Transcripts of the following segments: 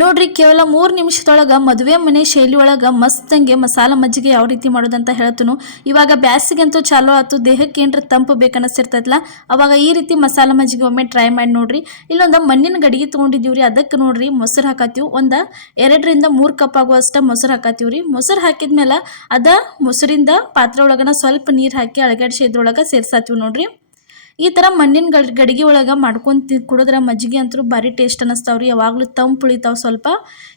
ನೋಡ್ರಿ ಕೇವಲ 3 ನಿಮಿಷದೊಳಗೆ ಮದುವೆ ಮನೆ ಶೈಲಿ ಒಳಗೆ ಮಸ್ತಂಗೆ ಮಸಾಲ ಮಜ್ಜಿಗೆ ಯಾವ ರೀತಿ ಮಾಡೋದಂತ ಹೇಳ್ತನು. ಇವಾಗ ಬ್ಯಾಸಿಗಂತೂ ಚಾಲೋ ಆಯ್ತು, ದೇಹಕ್ಕೆ ಏನ್ರ ತಂಪು ಬೇಕನ್ನಿಸ್ತಿರ್ತೈತಲ್ಲ, ಅವಾಗ ಈ ರೀತಿ ಮಸಾಲ ಮಜ್ಜಿಗೆ ಒಮ್ಮೆ ಟ್ರೈ ಮಾಡಿ ನೋಡ್ರಿ. ಇಲ್ಲೊಂದು ಮಣ್ಣಿನ ಗಡಿಗೆ ತೊಗೊಂಡಿದ್ದೀವ್ರಿ, ಅದಕ್ಕೆ ನೋಡ್ರಿ ಮೊಸರು ಹಾಕತ್ತೀವಿ. ಒಂದು 2 ರಿಂದ 3 ಕಪ್ ಆಗುವಷ್ಟು ಮೊಸರು ಹಾಕತ್ತೀವ್ರಿ. ಮೊಸರು ಹಾಕಿದ್ಮೇಲೆ ಮೊಸರಿಂದ ಪಾತ್ರೆ ಒಳಗನ ಸ್ವಲ್ಪ ನೀರು ಹಾಕಿ ಅಳಗಡಿಸಿ ಇದ್ರೊಳಗೆ ಸೇರ್ಸಾತೀವಿ ನೋಡ್ರಿ. ಈ ಥರ ಮಣ್ಣಿನ ಗಡಿಗೆ ಒಳಗೆ ಮಾಡ್ಕೊಂಡು ಕುಡಿದ್ರೆ ಮಜ್ಜಿಗೆ ಅಂತೂ ಭಾರಿ ಟೇಸ್ಟ್ ಅನ್ನಿಸ್ತಾವ್ರಿ. ಯಾವಾಗಲೂ ತಂಪು ಉಳಿತಾವೆ ಸ್ವಲ್ಪ.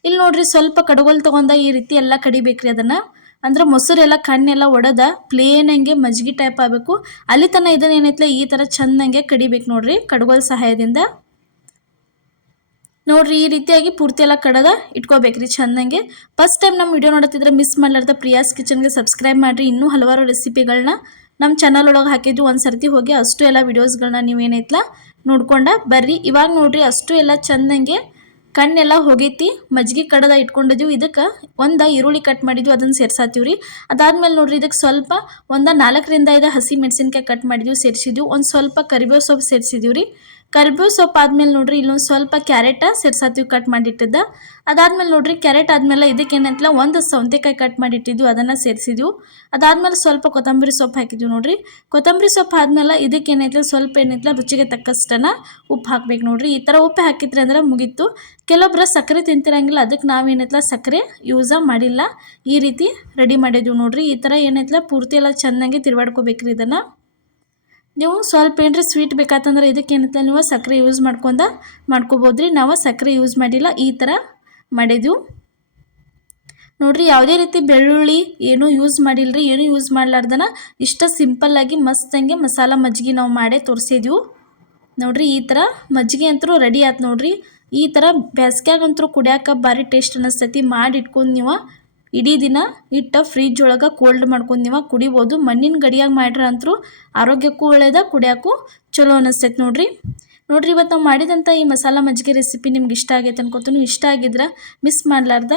ಇಲ್ಲಿ ನೋಡ್ರಿ ಸ್ವಲ್ಪ ಕಡಗೋಲ್ ತೊಗೊಂಡ ಈ ರೀತಿ ಎಲ್ಲ ಕಡಿಬೇಕ್ರಿ ಅದನ್ನು. ಅಂದ್ರೆ ಮೊಸರೆಲ್ಲ ಕಣ್ಣೆಲ್ಲ ಒಡೆದ ಪ್ಲೇನಂಗೆ ಮಜ್ಜಿಗೆ ಟೈಪ್ ಆಗಬೇಕು. ಅಲ್ಲಿ ತನಕ ಇದನ್ನ ಏನೈತ್ಲೆ ಈ ಥರ ಚೆಂದಂಗೆ ಕಡಿಬೇಕು ನೋಡ್ರಿ ಕಡಗೋಲ್ ಸಹಾಯದಿಂದ. ನೋಡ್ರಿ ಈ ರೀತಿಯಾಗಿ ಪೂರ್ತಿ ಎಲ್ಲ ಕಡದ ಇಟ್ಕೋಬೇಕ್ರಿ ಚೆಂದಂಗೆ. ಫಸ್ಟ್ ಟೈಮ್ ನಮ್ಮ ವಿಡಿಯೋ ನೋಡ್ತಿದ್ರೆ ಮಿಸ್ ಮಾಡಲಾರ್ದ ಪ್ರಿಯಾಸ್ ಕಿಚನ್ಗೆ ಸಬ್ಸ್ಕ್ರೈಬ್ ಮಾಡಿರಿ. ಇನ್ನೂ ಹಲವಾರು ರೆಸಿಪಿಗಳನ್ನ ನಮ್ಮ ಚಾನಲ್ ಒಳಗೆ ಹಾಕಿದ್ದು, ಒಂದು ಸರ್ತಿ ಹೋಗಿ ಅಷ್ಟು ಎಲ್ಲ ವಿಡಿಯೋಸ್ಗಳನ್ನ ನೀವೇನೈತ್ಲ ನೋಡ್ಕೊಂಡ ಬರ್ರಿ. ಇವಾಗ ನೋಡ್ರಿ ಅಷ್ಟು ಎಲ್ಲ ಚೆಂದಂಗೆ ಕಣ್ಣೆಲ್ಲ ಹೋಗೈತಿ. ಮಜ್ಜಿಗೆ ಕಡದ ಇಟ್ಕೊಂಡಿದ್ದೀವಿ. ಇದಕ್ಕೆ ಒಂದು ಈರುಳ್ಳಿ ಕಟ್ ಮಾಡಿದ್ವಿ, ಅದನ್ನು ಸೇರ್ಸಾತೀವ್ರಿ. ಅದಾದ್ಮೇಲೆ ನೋಡ್ರಿ ಇದಕ್ಕೆ ಸ್ವಲ್ಪ ಒಂದು 4 ರಿಂದ 5 ಹಸಿ ಮೆಣಸಿನ್ಕಾಯಿ ಕಟ್ ಮಾಡಿದ್ವಿ ಸೇರಿಸಿದ್ವಿ. ಒಂದು ಸ್ವಲ್ಪ ಕರಿಬೇವು ಸೊಪ್ಪು ಸೇರಿಸಿದ್ದೀವ್ರಿ. ಕರಿಬೇವು ಸೊಪ್ಪು ಆದ್ಮೇಲೆ ನೋಡ್ರಿ ಇಲ್ಲೊಂದು ಸ್ವಲ್ಪ ಕ್ಯಾರೆಟ ಸೇರ್ಸಾತೀವಿ ಕಟ್ ಮಾಡಿಟ್ಟಿದ್ದ. ಅದಾದ್ಮೇಲೆ ನೋಡ್ರಿ ಕ್ಯಾರೆಟ್ ಆದ್ಮೇಲೆ ಇದಕ್ಕೆ ಏನಂತಲ್ಲ ಒಂದು ಸೌತೆಕಾಯಿ ಕಟ್ ಮಾಡಿಟ್ಟಿದ್ವಿ, ಅದನ್ನು ಸೇರಿಸಿದ್ವಿ. ಅದಾದ್ಮೇಲೆ ಸ್ವಲ್ಪ ಕೊತ್ತಂಬರಿ ಸೊಪ್ಪು ಹಾಕಿದ್ವಿ ನೋಡ್ರಿ. ಕೊತ್ತಂಬರಿ ಸೊಪ್ಪು ಆದ್ಮೇಲೆ ಇದಕ್ಕೆ ಏನೈತಲ್ಲ ಸ್ವಲ್ಪ ಏನೈತಲ್ಲ ರುಚಿಗೆ ತಕ್ಕಷ್ಟನ ಉಪ್ಪು ಹಾಕ್ಬೇಕು ನೋಡ್ರಿ. ಈ ಥರ ಉಪ್ಪು ಹಾಕಿದ್ರಿ ಅಂದ್ರೆ ಮುಗೀತು. ಕೆಲವೊಬ್ಬರು ಸಕ್ಕರೆ ತಿಂತಿರಂಗಿಲ್ಲ, ಅದಕ್ಕೆ ನಾವೇನೈತಲ್ಲ ಸಕ್ಕರೆ ಯೂಸ ಮಾಡಿಲ್ಲ. ಈ ರೀತಿ ರೆಡಿ ಮಾಡಿದ್ವಿ ನೋಡ್ರಿ. ಈ ಥರ ಏನೈತಲ್ಲ ಪೂರ್ತಿ ಎಲ್ಲ ಚೆನ್ನಾಗಿ ತಿರುವಾಡ್ಕೋಬೇಕ್ರಿ ಇದನ್ನು. ನೀವು ಸ್ವಲ್ಪ ಏನ್ರಿ ಸ್ವೀಟ್ ಬೇಕಾತಂದ್ರೆ ಇದಕ್ಕೆ ಏನೈತಲ್ಲ ನೀವು ಸಕ್ಕರೆ ಯೂಸ್ ಮಾಡ್ಕೋಬೋದ್ರಿ. ನಾವು ಸಕ್ಕರೆ ಯೂಸ್ ಮಾಡಿಲ್ಲ, ಈ ಥರ ಮಾಡಿದ್ವಿ ನೋಡ್ರಿ. ಯಾವುದೇ ರೀತಿ ಬೆಳ್ಳುಳ್ಳಿ ಏನೂ ಯೂಸ್ ಮಾಡಿಲ್ರಿ, ಏನೂ ಯೂಸ್ ಮಾಡ್ಲಾರ್ದನ ಇಷ್ಟ ಸಿಂಪಲ್ಲಾಗಿ ಮಸ್ತಂಗೆ ಮಸಾಲ ಮಜ್ಜಿಗೆ ನಾವು ಮಾಡೇ ತೋರಿಸಿದ್ವಿ ನೋಡ್ರಿ. ಈ ಥರ ಮಜ್ಜಿಗೆ ಅಂತೂ ರೆಡಿ ಆಯ್ತು ನೋಡ್ರಿ. ಈ ಥರ ಬೇಸಿಗೆಗಂತೂ ಕುಡಿಯೋಕೆ ಭಾರಿ ಟೇಸ್ಟ್ ಅನ್ನಿಸ್ತೈತಿ. ಮಾಡಿ ಇಟ್ಕೊಂಡು ನೀವು ಇಡೀ ದಿನ ಇಟ್ಟು ಫ್ರಿಜ್ ಒಳಗೆ ಕೋಲ್ಡ್ ಮಾಡ್ಕೊಂಡು ನೀವು ಕುಡಿಬೋದು. ಮಣ್ಣಿನ ಗಡಿಯಾಗಿ ಮಾಡ್ರೆ ಅಂತೂ ಆರೋಗ್ಯಕ್ಕೂ ಒಳ್ಳೇದ, ಕುಡಿಯೋಕ್ಕೂ ಚಲೋ ಅನ್ನಿಸ್ತೈತೆ ನೋಡ್ರಿ. ಇವತ್ತು ನಾವು ಮಾಡಿದಂಥ ಈ ಮಸಾಲ ಮಜ್ಜಿಗೆ ರೆಸಿಪಿ ನಿಮ್ಗೆ ಇಷ್ಟ ಆಗೈತೆ ಅನ್ಕೋತೀನಿ. ಇಷ್ಟ ಆಗಿದ್ರೆ ಮಿಸ್ ಮಾಡಲಾರ್ದ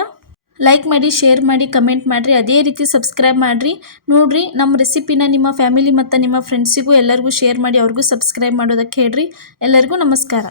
ಲೈಕ್ ಮಾಡಿ, ಶೇರ್ ಮಾಡಿ, ಕಮೆಂಟ್ ಮಾಡಿರಿ. ಅದೇ ರೀತಿ ಸಬ್ಸ್ಕ್ರೈಬ್ ಮಾಡಿರಿ ನೋಡ್ರಿ. ನಮ್ಮ ರೆಸಿಪಿನ ನಿಮ್ಮ ಫ್ಯಾಮಿಲಿ ಮತ್ತು ನಿಮ್ಮ ಫ್ರೆಂಡ್ಸಿಗೂ ಎಲ್ಲರಿಗೂ ಶೇರ್ ಮಾಡಿ, ಅವ್ರಿಗೂ ಸಬ್ಸ್ಕ್ರೈಬ್ ಮಾಡೋದಕ್ಕೆ ಹೇಳ್ರಿ. ಎಲ್ಲರಿಗೂ ನಮಸ್ಕಾರ.